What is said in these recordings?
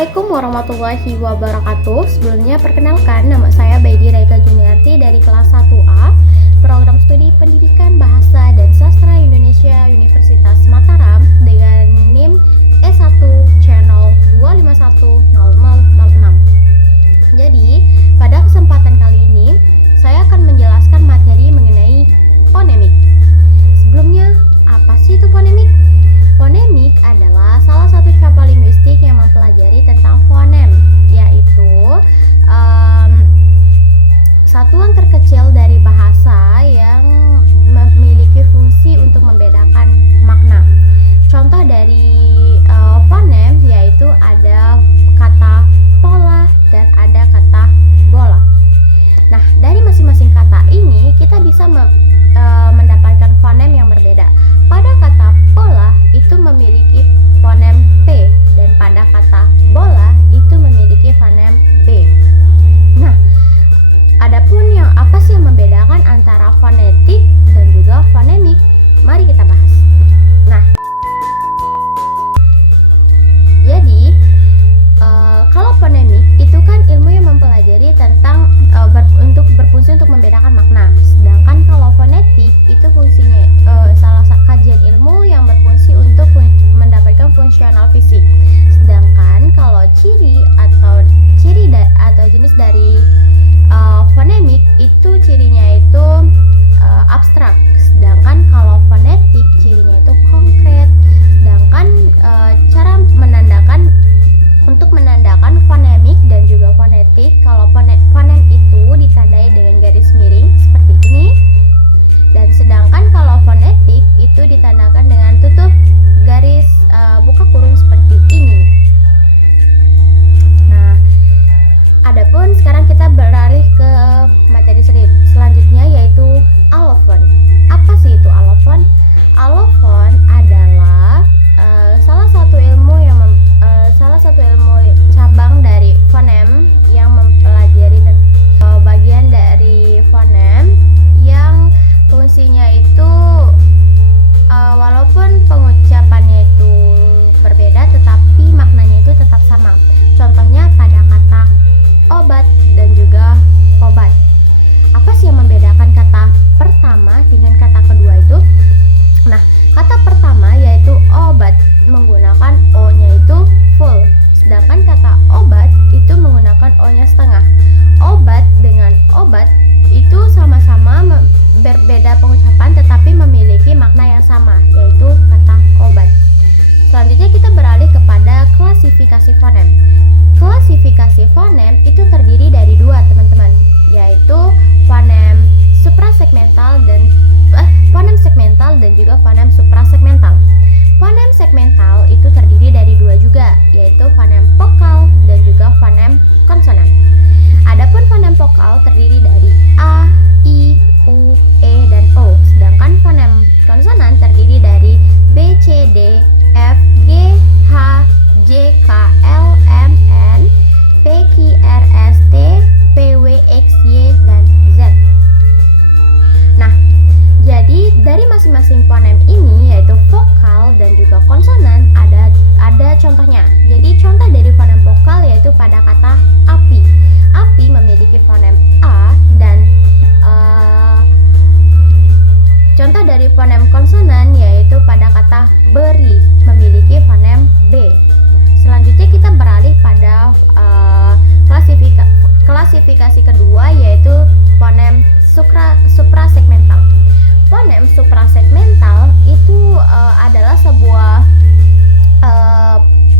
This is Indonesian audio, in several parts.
Assalamualaikum warahmatullahi wabarakatuh. Sebelumnya perkenalkan, nama saya Baidi Raika Juniarti dari kelas 1A Program Studi Pendidikan Bahasa dan Sastra Indonesia Universitas Mataram dengan NIM S1 Channel 2510006. Jadi, pada kesempatan kali ini saya akan menjelaskan materi mengenai fonemik. Sebelumnya, apa sih itu fonemik? Fonemik adalah salah satu cabang linguistik yang mempelajari tentang fonem, yaitu satuan terkecil dari bahasa yang memiliki fungsi untuk membedakan makna. Contoh dari fonem yaitu ada kata pola dan ada kata bola. Nah, dari masing-masing kata ini kita bisa mendapatkan fonem yang berbeda. Pada kata pola itu memiliki fonem P dan pada kata bola itu memiliki fonem B. Nah, adapun yang apa sih yang membedakan antara fonetik dan juga fonemik? Mari kita bahas. Nah, jadi kalau fonemik itu kan ilmu yang mempelajari tentang untuk berfungsi untuk membedakan makna. Sedangkan kalau fonetik itu fungsinya salah satu kajian ilmu yang berfungsi untuk mendapatkan fungsional fisik. Sedangkan kalau ciri atau jenis dari fonemik itu cirinya itu abstrak. Sedangkan kalau fonetik cirinya itu konkret. Sedangkan cara untuk menandakan fonemik dan juga fonetik, kalau fonem itu ditandai dengan garis miring seperti ini, dan sedangkan kalau fonetik itu ditandakan dengan tutup garis buka kurung seperti ini. Nah, adapun sekarang kita beralih ke materi selanjutnya yaitu alofon. Apa sih itu alofon? Alofon adalah salah satu ilmu cabang dari fonem yang mempelajari bagian dari fonem yang fungsinya itu walaupun pengucapannya itu berbeda tetapi maknanya itu tetap sama. Contohnya pada kata obat dan juga obat. Apa sih yang membedakan kata pertama dengan kata kedua itu? Nah, kata pertama yaitu obat menggunakan O-nya itu full, sedangkan kata obat itu menggunakan O-nya setengah. Obat dengan obat itu sama-sama berbeda pengucapan tetapi memiliki makna yang sama, yaitu kata obat. Selanjutnya kita beralih kepada klasifikasi fonem. Klasifikasi fonem itu terdiri dari dua, teman-teman, yaitu fonem suprasegmental dan fonem segmental dan juga fonem suprasegmental. Fonem segmental itu terdiri dari dua juga, yaitu fonem vokal dan juga fonem konsonan. Adapun fonem vokal terdiri dari A, I, U, E, dan O. Sedangkan fonem konsonan terdiri dari B, C, D, F, G, H, J, K, L, M, N, P, Q, R, S, T, P, W, X, Y, dan Z. Nah, jadi dari masing-masing fonem ini yaitu vokal dan juga konsonan ada contohnya. Jadi contoh dari fonem vokal yaitu pada kata api. Api memiliki fonem A dan contoh dari fonem konsonan yaitu pada kata beri memiliki fonem B. Nah, selanjutnya kita beralih pada klasifikasi kedua yaitu fonem suprasegmental. Fonem suprasegmental itu adalah sebuah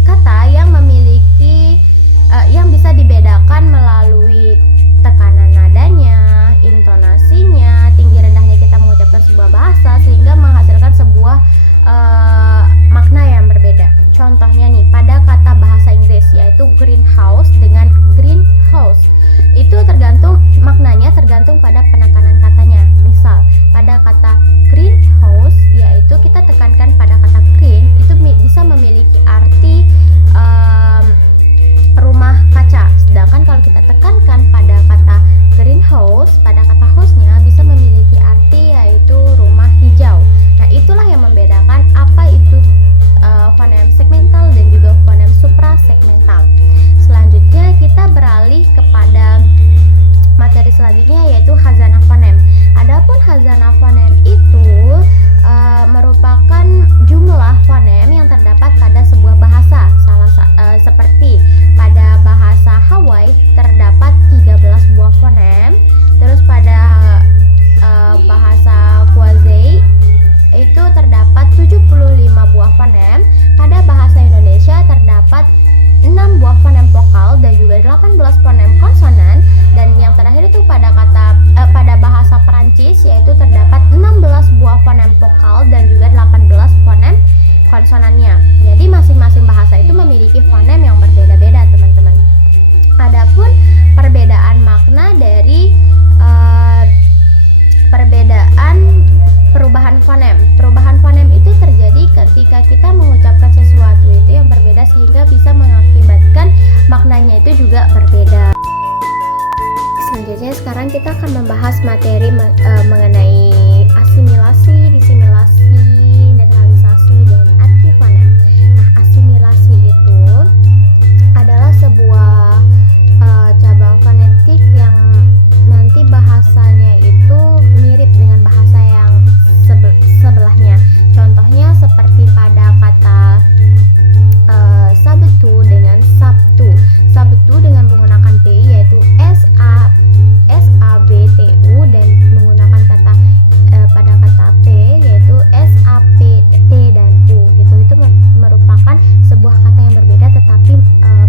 kata yang memiliki yang bisa dibedakan melalui tekanan nadanya, intonasinya, tinggi rendahnya kita mengucapkan sebuah bahasa sehingga menghasilkan sebuah makna yang berbeda. Contohnya nih, pada kata bahasa Inggris yaitu greenhouse dengan greenhouse. Itu maknanya tergantung pada penekanan katanya. Misal, pada kata greenhouse yaitu kita tekankan pada kata green itu bisa memiliki arti rumah kaca. Sedangkan kalau kita tekankan pada kata greenhouse, pada kata house-nya bisa memiliki arti yaitu rumah hijau. Nah, itulah yang membedakan apa itu fonem segmental dan juga fonem suprasegmental. materi mengenai asimilasi, disimilasi, netralisasi, dan arti fonem. Nah, asimilasi itu adalah sebuah cabang fonetik yang nanti bahasanya itu mirip dengan bahasa yang sebelahnya. Contohnya seperti pada kata Sabtu dengan Sabtu. Sabtu dengan menggunakan B yaitu SABTU, dan menggunakan kata pada kata P yaitu SAPT dan U gitu. Itu merupakan sebuah kata yang berbeda tetapi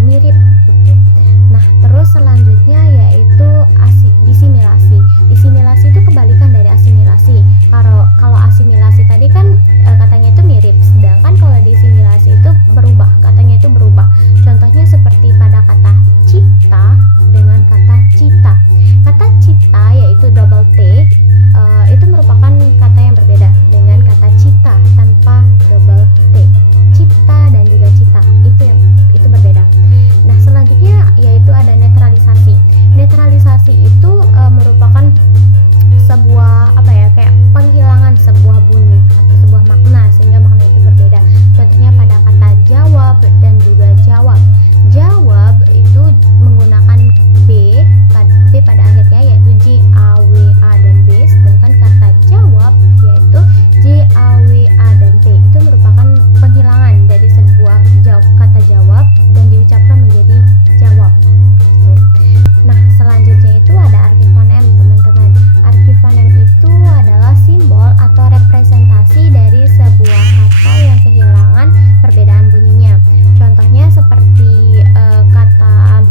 mirip gitu. Nah, terus selanjutnya yaitu disimilasi. Disimilasi itu kebalikan dari asimilasi. Kalau asimilasi tadi kan katanya itu mirip, sedangkan kalau disimilasi itu berubah, katanya itu berubah. Contohnya seperti pada kata cipta dengan kata cita. Kata cita yaitu double T itu merupakan kata yang berbeda dengan kata cita tanpa double T. Cipta dan juga cita itu berbeda. Nah, selanjutnya yaitu ada netralisasi. Netralisasi itu merupakan sebuah kayak penghilangan sebuah bunyi atau sebuah makna sehingga makna itu berbeda. Contohnya pada kata jawab dan juga jawab. Jawab itu menggunakan B pada akhirnya yaitu JAWA dan B, sedangkan kata jawab yaitu JAWA dan T. Itu merupakan penghilangan dari sebuah kata jawab dan diucapkan menjadi jawab. Nah, selanjutnya itu ada arti fonem, teman-teman. Arti fonem itu adalah simbol atau representasi dari sebuah kata yang kehilangan perbedaan bunyinya. Contohnya seperti kata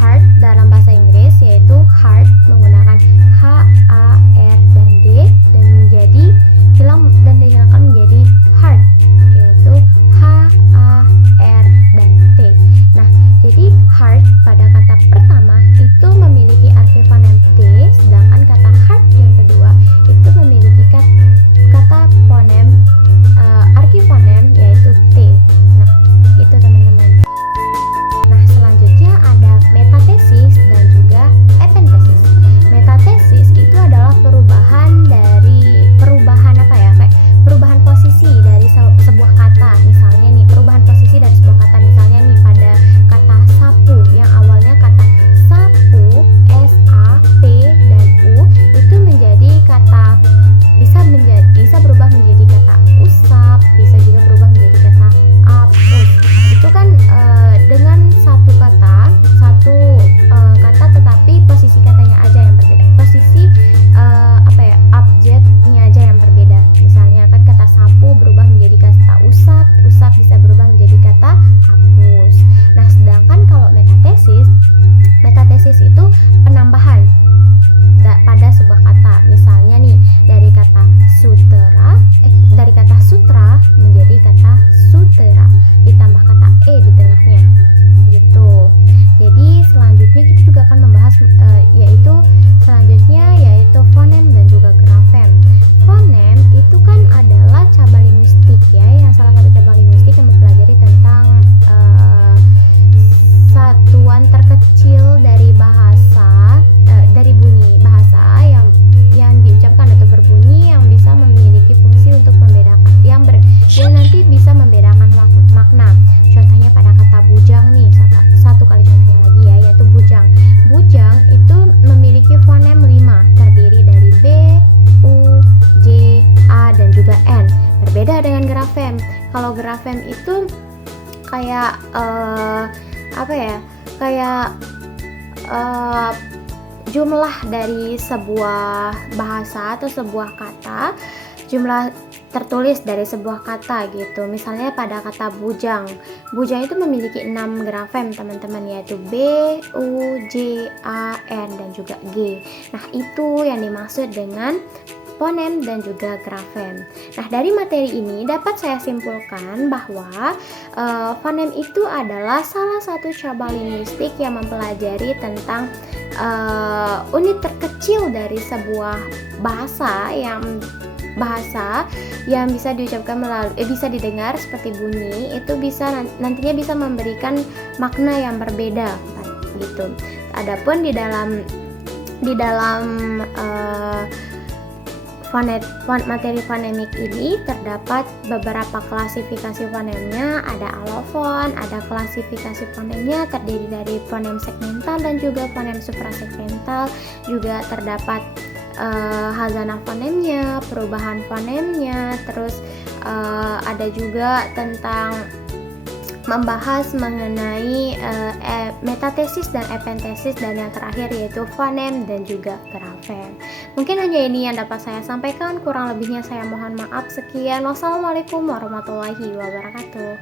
heart dalam bahasa Inggris yaitu heart menggunakan H, A, R, dan D dan dihilangkan menjadi heart yaitu H, A, R, dan T. Nah, jadi heart pada kata pertama itu memiliki arti fonem D, sedangkan kata heart yang kedua itu memiliki kata fonem arti fonem yaitu T. Nah, itu teman-teman. Nah, selanjutnya ada metatesis dan juga epentesis. Metatesis itu adalah perubahan perubahan posisi dari sebuah kata. Misalnya nih, perubahan posisi dari sebuah kata. Misalnya nih pada kata sapu yang awalnya kata sapu S A P dan U itu menjadi kata bisa berubah menjadi kata usap, bisa juga berubah menjadi kata apus. Itu kan dengan satu kata tetapi posisi katanya aja yang berbeda. Posisi objeknya aja yang berbeda. Misalnya kan kata sapu berubah menjadi kata usap, usap bisa berubah menjadi kata hapus. Nah, sedangkan kalau metatesis itu penambahan pada sebuah kata. Misalnya nih dari kata sutra menjadi kata sutera ditambah kata di tengahnya gitu. Jadi selanjutnya kita juga akan membahas yaitu fonem dan juga grafem. Fonem itu kan adalah cabang linguistik ya, yang salah satu cabang linguistik yang mempelajari tentang satuan terkecil dari bahasa, dari bunyi bahasa yang diucapkan atau berbunyi yang bisa memiliki fungsi untuk membedakan yang nanti bisa membedakan makna. Contohnya pada kata bujang nih, satu kali contohnya lagi ya, yaitu bujang. Bujang itu memiliki fonem 5, terdiri dari B, U, J, A, dan juga N. Berbeda dengan grafem. Kalau grafem itu kayak jumlah dari sebuah bahasa atau sebuah kata, jumlah tertulis dari sebuah kata gitu. Misalnya pada kata bujang. Bujang itu memiliki 6 grafem, teman-teman, yaitu B, U, J, A, N, dan juga G. Nah, itu yang dimaksud dengan fonem dan juga grafem. Nah, dari materi ini dapat saya simpulkan bahwa fonem itu adalah salah satu cabang linguistik yang mempelajari tentang unit terkecil dari sebuah bahasa yang bisa diucapkan bisa didengar seperti bunyi, itu bisa nantinya bisa memberikan makna yang berbeda gitu. Adapun di dalam Di dalam materi fonemik ini terdapat beberapa klasifikasi fonemnya. Ada alofon, ada klasifikasi fonemnya terdiri dari fonem segmental dan juga fonem suprasegmental. Juga terdapat hazanah fonemnya, perubahan fonemnya, terus ada juga tentang membahas mengenai metatesis dan epentesis, dan yang terakhir yaitu fonem dan juga grafem. Mungkin hanya ini yang dapat saya sampaikan, kurang lebihnya saya mohon maaf. Sekian, wassalamualaikum warahmatullahi wabarakatuh.